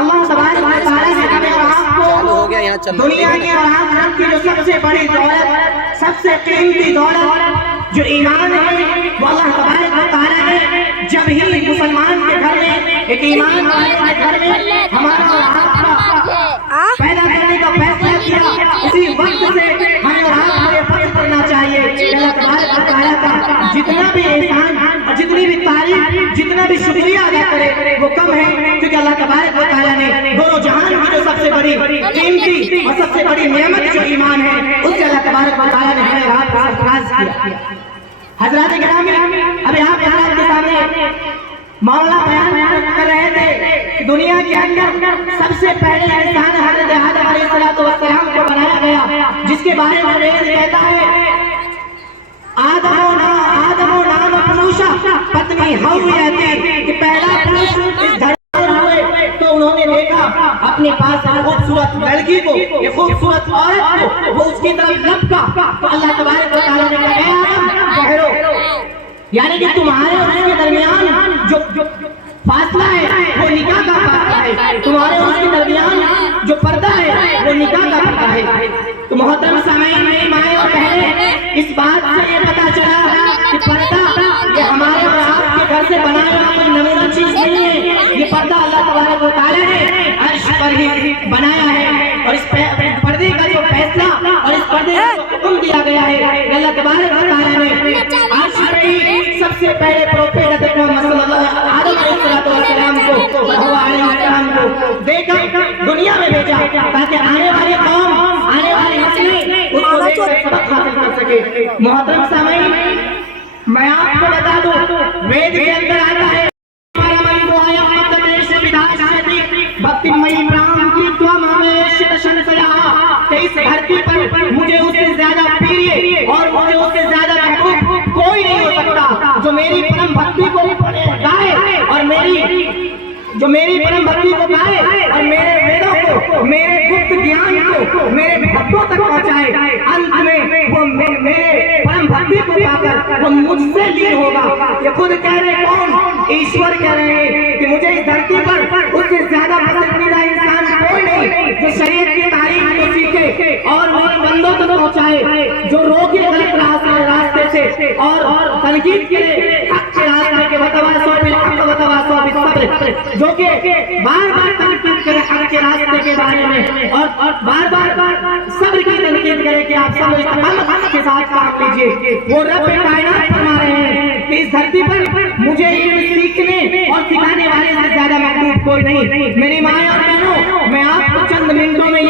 اللہ تبارک و تعالیٰ نے ہمیں اور آپ کو دنیا کی اور آخرت کی جو سب سے بڑی دولت، سب سے قیمتی دولت جو ایمان ہے، وہ اللہ تبارک و تعالیٰ نے جب ہی مسلمان کے گھر میں، ایک ایمان والے کے گھر میں ہمارا اور آپ کا پیدا کرنے کا فیصلہ کیا، اسی وقت سے ہمیں اور آپ کو یہ فرض کرنا چاہیے کہ اللہ تبارک و تعالیٰ کا جتنا بھی احسان، جتنی بھی تعریف، جتنا بھی شکریہ ادا کرے وہ کم ہے، کیونکہ اللہ تبارک و تعالیٰ نے دونوں جہان کی جو سب سے بڑی قیمتی اور سب سے بڑی نعمت جو ایمان ہے، اس سے اللہ تبارک و تعالیٰ نے ہمیں اور آپ کو سرفراز کیا۔ حضرات گرامی، ابھی آپ حضرات کے سامنے مولا بیان کر رہے تھے کہ دنیا کے اندر سب سے پہلے انسان حضرت آدم علیہ السلام کو بنایا گیا، جس کے بارے میں وید کہتا ہے آدم و نام پروشا پتنی ہوئی کہ پہلا پروش اس دھرتی پر ہوئے تو انہوں نے دیکھا اپنے پاس خوبصورت لڑکی کو، یہ خوبصورت عورت کو، وہ اس کی طرف لپکا تو اللہ تبارک و تعالیٰ نے کہا اے آدم ٹھہرو، یعنی کہ تمہارے اور اس کے درمیان جو فاصلہ ہے وہ نکاح کا فاصلہ ہے، تمہارے اور اس کے درمیان جو پردہ ہے وہ نکاح کا پردہ ہے۔ تو محترم سامعین، میری مائیں اور بہنیں، اس بات سے یہ پتا چلا کہ پردہ یہ ہمارے اور آپ کے گھر سے بنایا ہوا کوئی نمونہ چیز نہیں ہے، یہ پردہ اللہ تبارک و تعالیٰ نے عرش پر ہی بنایا ہے، اور اس پردے کا جو فیصلہ اور اس پردے کا جو حکم دیا گیا ہے اللہ تبارک و تعالیٰ نے عرش پر ہی سب سے پہلے پروفیٹ محمد صلی اللہ علیہ وسلم کو دے کر دنیا میں بھیجا تاکہ آنے والے قوم، آنے والی نسلیں اس کو دیکھ کر سبق حاصل کر سکے۔ محترم سامعین، میں آپ کو بتا دوں وید کے اندر آتا ہے کہ اس دھرتی پر مجھے اس سے زیادہ پیری اور مجھے اس سے زیادہ محبوب کوئی نہیں ہو سکتا جو میری پرم بھکتی کو گائے اور میری پرم بھکتی کو گائے اور میرے ویدوں کو، میرے گپت گیان کو میرے بھکتوں تک پہنچائے، انت میں وہ میرے پرم بھکتی کو پا کر وہ مجھ سے لین ہوگا۔ یہ خود کہہ رہے کون؟ ایشور کہہ رہے ہیں کہ مجھے اس دھرتی پر اس سے زیادہ پسندیدہ انسان کوئی نہیں جو شریعت کی تعلیم کو سیکھے اور میرے بندوں تک پہنچائے، جو روکے غلط راستے سے اور تنقید کرے حق کے راستے کے وتواصوا بالحق وتواصوا بالصبر، جو کہ بار بار تنقید کرے حق کے راستے کے بارے میں اور بار بار صبر کی تنقید کرے کہ آپ صبر استقامت کے ساتھ کام لیجیے۔ وہ رب کائنات فرما رہے ہیں کہ اس دھرتی پر مجھے علم سیکھنے اور سکھانے والے سے زیادہ محبوب کوئی نہیں۔ میری مائیں اور بہنوں، میں آپ کو چند منٹوں میں